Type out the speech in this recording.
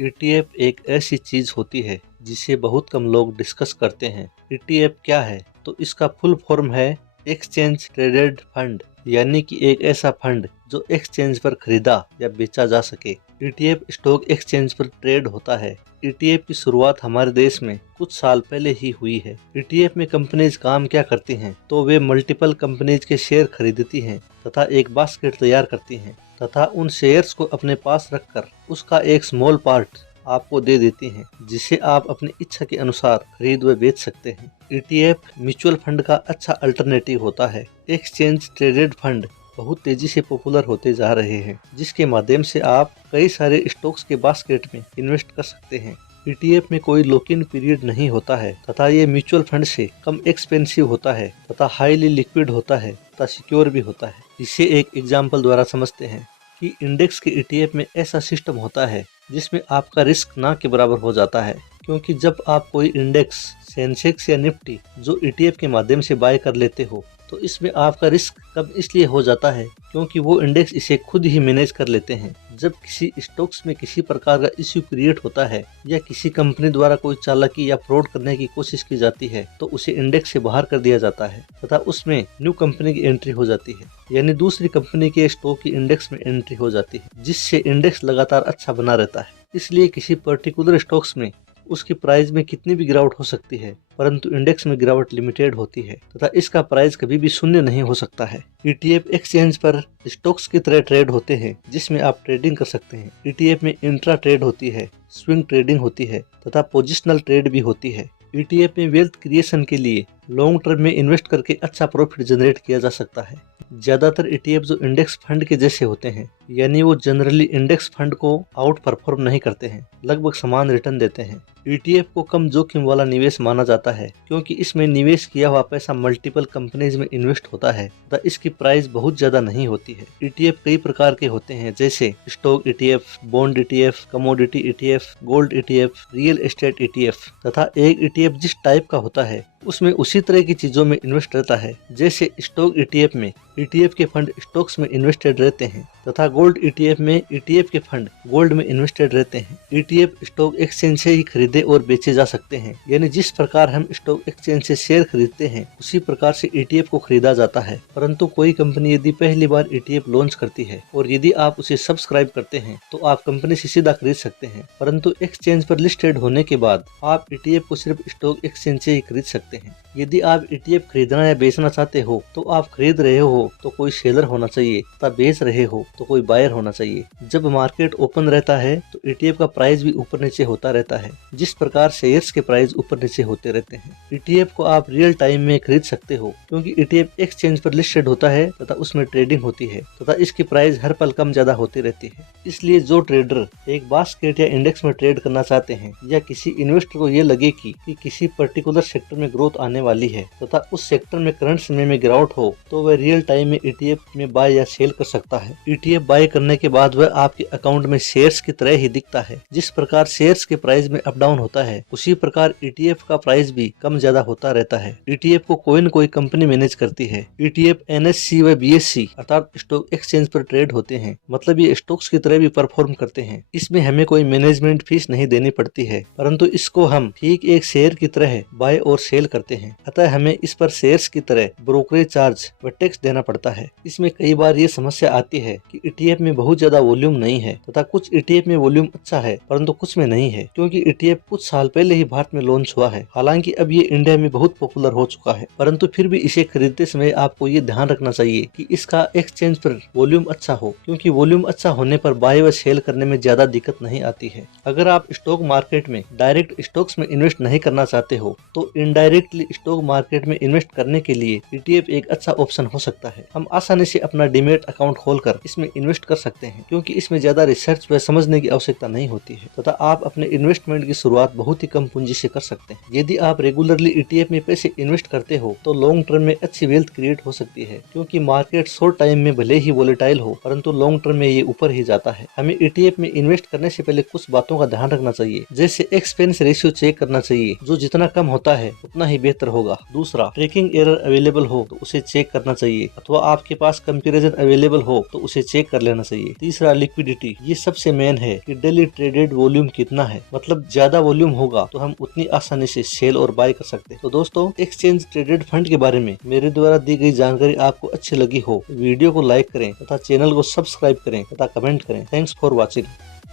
ETF एक ऐसी चीज होती है जिसे बहुत कम लोग डिस्कस करते हैं। ईटीएफ क्या है? तो इसका फुल फॉर्म है एक्सचेंज ट्रेडेड फंड, यानी कि एक ऐसा फंड जो एक्सचेंज पर खरीदा या बेचा जा सके। ईटीएफ स्टॉक एक्सचेंज पर ट्रेड होता है। ईटीएफ की शुरुआत हमारे देश में कुछ साल पहले ही हुई है। ईटीएफ में कंपनीज काम क्या करती हैं? तो वे मल्टीपल कंपनीज के शेयर खरीदती हैं तथा एक बास्केट तैयार करती हैं तथा उन शेयर्स को अपने पास रखकर उसका एक स्मॉल पार्ट आपको दे देती हैं, जिसे आप अपनी इच्छा के अनुसार खरीद व बेच सकते हैं। ईटीएफ म्यूचुअल फंड का अच्छा अल्टरनेटिव होता है। एक्सचेंज ट्रेडेड फंड बहुत तेजी से पॉपुलर होते जा रहे हैं, जिसके माध्यम से आप कई सारे स्टॉक्स के बास्केट में इन्वेस्ट कर सकते हैं। ईटीएफ में कोई लॉक इन पीरियड नहीं होता है तथा ये म्यूचुअल फंड से कम एक्सपेंसिव होता है तथा हाईली लिक्विड होता है तथा सिक्योर भी होता है। इसे एक एग्जाम्पल द्वारा समझते हैं कि इंडेक्स के ईटीएफ में ऐसा सिस्टम होता है जिसमें आपका रिस्क ना के बराबर हो जाता है, क्योंकि जब आप कोई इंडेक्स सेंसेक्स या निफ्टी जो ईटीएफ के माध्यम से बाय कर लेते हो तो इसमें आपका रिस्क कम इसलिए हो जाता है क्योंकि वो इंडेक्स इसे खुद ही मैनेज कर लेते हैं। जब किसी स्टॉक्स में किसी प्रकार का इश्यू क्रिएट होता है या किसी कंपनी द्वारा कोई चालाकी या फ्रॉड करने की कोशिश की जाती है तो उसे इंडेक्स से बाहर कर दिया जाता है तथा उसमें न्यू कंपनी की एंट्री हो जाती है, यानी दूसरी कंपनी के स्टॉक की इंडेक्स में एंट्री हो जाती है, जिससे इंडेक्स लगातार अच्छा बना रहता है। इसलिए किसी पर्टिकुलर स्टॉक्स में उसकी प्राइस में कितनी भी गिरावट हो सकती है, परंतु इंडेक्स में गिरावट लिमिटेड होती है तथा इसका प्राइस कभी भी शून्य नहीं हो सकता है। ईटीएफ एक्सचेंज पर स्टॉक्स की तरह ट्रेड होते हैं जिसमें आप ट्रेडिंग कर सकते हैं। ईटीएफ में इंट्रा ट्रेड होती है, स्विंग ट्रेडिंग होती है तथा पोजिशनल ट्रेड भी होती है। ईटीएफ में वेल्थ क्रिएशन के लिए लॉन्ग टर्म में इन्वेस्ट करके अच्छा प्रॉफिट जनरेट किया जा सकता है। ज्यादातर ईटीएफ जो इंडेक्स फंड के जैसे होते हैं, यानी वो जनरली इंडेक्स फंड को आउट परफॉर्म नहीं करते हैं, लगभग समान रिटर्न देते हैं। ईटीएफ को कम जोखिम वाला निवेश माना जाता है क्योंकि इसमें निवेश किया हुआ पैसा मल्टीपल कंपनीज में इन्वेस्ट होता है तथा इसकी प्राइस बहुत ज्यादा नहीं होती है। ईटीएफ कई प्रकार के होते हैं, जैसे stock ETF, bond ETF, commodity ETF, gold ETF, real estate ETF तथा एक ईटीएफ जिस टाइप का होता है उसमें उसी तरह की चीजों में इन्वेस्ट रहता है। जैसे स्टॉक ईटीएफ में ईटीएफ के फंड स्टॉक्स में इन्वेस्टेड रहते हैं तथा गोल्ड ईटीएफ में ईटीएफ के फंड गोल्ड में इन्वेस्टेड रहते हैं। ईटीएफ स्टॉक एक्सचेंज से ही खरीदे और बेचे जा सकते हैं, यानी जिस प्रकार हम स्टॉक एक्सचेंज से शेयर खरीदते हैं उसी प्रकार से ईटीएफ को खरीदा जाता है। परंतु कोई कंपनी यदि पहली बार ईटीएफ लॉन्च करती है और यदि आप उसे सब्सक्राइब करते हैं तो आप कंपनी से सीधा खरीद सकते हैं, परंतु एक्सचेंज पर लिस्टेड होने के बाद आप ईटीएफ को सिर्फ स्टॉक एक्सचेंज से ही खरीद सकते हैं। यदि आप ईटीएफ खरीदना या बेचना चाहते हो तो आप खरीद रहे हो तो कोई सेलर होना चाहिए तथा बेच रहे हो तो कोई बायर होना चाहिए। जब मार्केट ओपन रहता है तो ईटीएफ का प्राइस भी ऊपर नीचे होता रहता है, जिस प्रकार शेयर्स के प्राइस ऊपर नीचे होते रहते हैं। ईटीएफ को आप रियल टाइम में खरीद सकते हो क्योंकि ईटीएफ एक्सचेंज पर लिस्टेड होता है तथा उसमें ट्रेडिंग होती है तथा इसकी प्राइस हर पल कम ज्यादा होती रहती है। इसलिए जो ट्रेडर एक बास्केट या इंडेक्स में ट्रेड करना चाहते हैं या किसी इन्वेस्टर को ये लगे कि किसी पर्टिकुलर सेक्टर में ग्रोथ आने वाली है तथा उस सेक्टर में करंट समय में गिरावट हो तो वह रियल टाइम में ईटीएफ में बाय या सेल कर सकता है। ईटीएफ बाय करने के बाद वह आपके अकाउंट में शेयर्स की तरह ही दिखता है। जिस प्रकार शेयर्स के प्राइस में अप डाउन होता है उसी प्रकार ईटीएफ का प्राइस भी कम ज्यादा होता रहता है। ईटीएफ को कोई न कोई कंपनी मैनेज करती है। ईटीएफ एनएससी व बीएससी अर्थात स्टॉक एक्सचेंज पर ट्रेड होते हैं, मतलब ये स्टॉक्स की तरह भी परफॉर्म करते हैं। इसमें हमें कोई मैनेजमेंट फीस नहीं देनी पड़ती है, परंतु इसको हम ठीक एक शेयर की तरह बाय और सेल करते हैं, अतः हमें इस पर शेयर्स की तरह ब्रोकरेज चार्ज व टैक्स देना पड़ता है। इसमें कई बार ये समस्या आती है कि ईटीएफ में बहुत ज्यादा वॉल्यूम नहीं है तथा कुछ ईटीएफ में वॉल्यूम अच्छा है परंतु कुछ में नहीं है, क्योंकि ईटीएफ कुछ साल पहले ही भारत में लॉन्च हुआ है। हालांकि अब ये इंडिया में बहुत पॉपुलर हो चुका है, परंतु फिर भी इसे खरीदते समय आपको ये ध्यान रखना चाहिए कि इसका एक्सचेंज पर वॉल्यूम अच्छा हो, क्योंकि वॉल्यूम अच्छा होने पर बाय व सेल करने में ज्यादा दिक्कत नहीं आती है। अगर आप स्टॉक मार्केट में डायरेक्ट स्टॉक्स में इन्वेस्ट नहीं करना चाहते हो तो इनडायरेक्टली स्टॉक मार्केट में इन्वेस्ट करने के लिए ईटीएफ एक अच्छा ऑप्शन हो सकता है। हम आसानी से अपना डीमैट अकाउंट खोलकर इसमें इन्वेस्ट कर सकते हैं, क्योंकि इसमें ज्यादा रिसर्च व समझने की आवश्यकता नहीं होती है तथा आप अपने इन्वेस्टमेंट की शुरुआत बहुत ही कम पूंजी से कर सकते हैं। यदि आप रेगुलरली ईटीएफ में पैसे इन्वेस्ट करते हो तो लॉन्ग टर्म में अच्छी वेल्थ क्रिएट हो सकती है, क्योंकि मार्केट शॉर्ट टाइम में भले ही वोलेटाइल हो परंतु लॉन्ग टर्म में ये ऊपर ही जाता है। हमें ईटीएफ में इन्वेस्ट करने से पहले कुछ बातों का ध्यान रखना चाहिए, जैसे एक्सपेंस रेशियो चेक करना चाहिए, जो जितना कम होता है उतना ही बेहतर होगा। दूसरा, ट्रैकिंग एरर अवेलेबल हो तो उसे चेक करना चाहिए, अथवा आपके पास कंपैरिजन अवेलेबल हो तो उसे चेक कर लेना चाहिए। तीसरा, लिक्विडिटी। ये सबसे मेन है कि डेली ट्रेडेड वॉल्यूम कितना है, मतलब ज्यादा वॉल्यूम होगा तो हम उतनी आसानी से सेल और बाय कर सकते हैं। तो दोस्तों, एक्सचेंज ट्रेडेड फंड के बारे में मेरे द्वारा दी गई जानकारी आपको अच्छी लगी हो, वीडियो को लाइक करें तथा चैनल को सब्सक्राइब करें तथा कमेंट करें। Thanks for watching.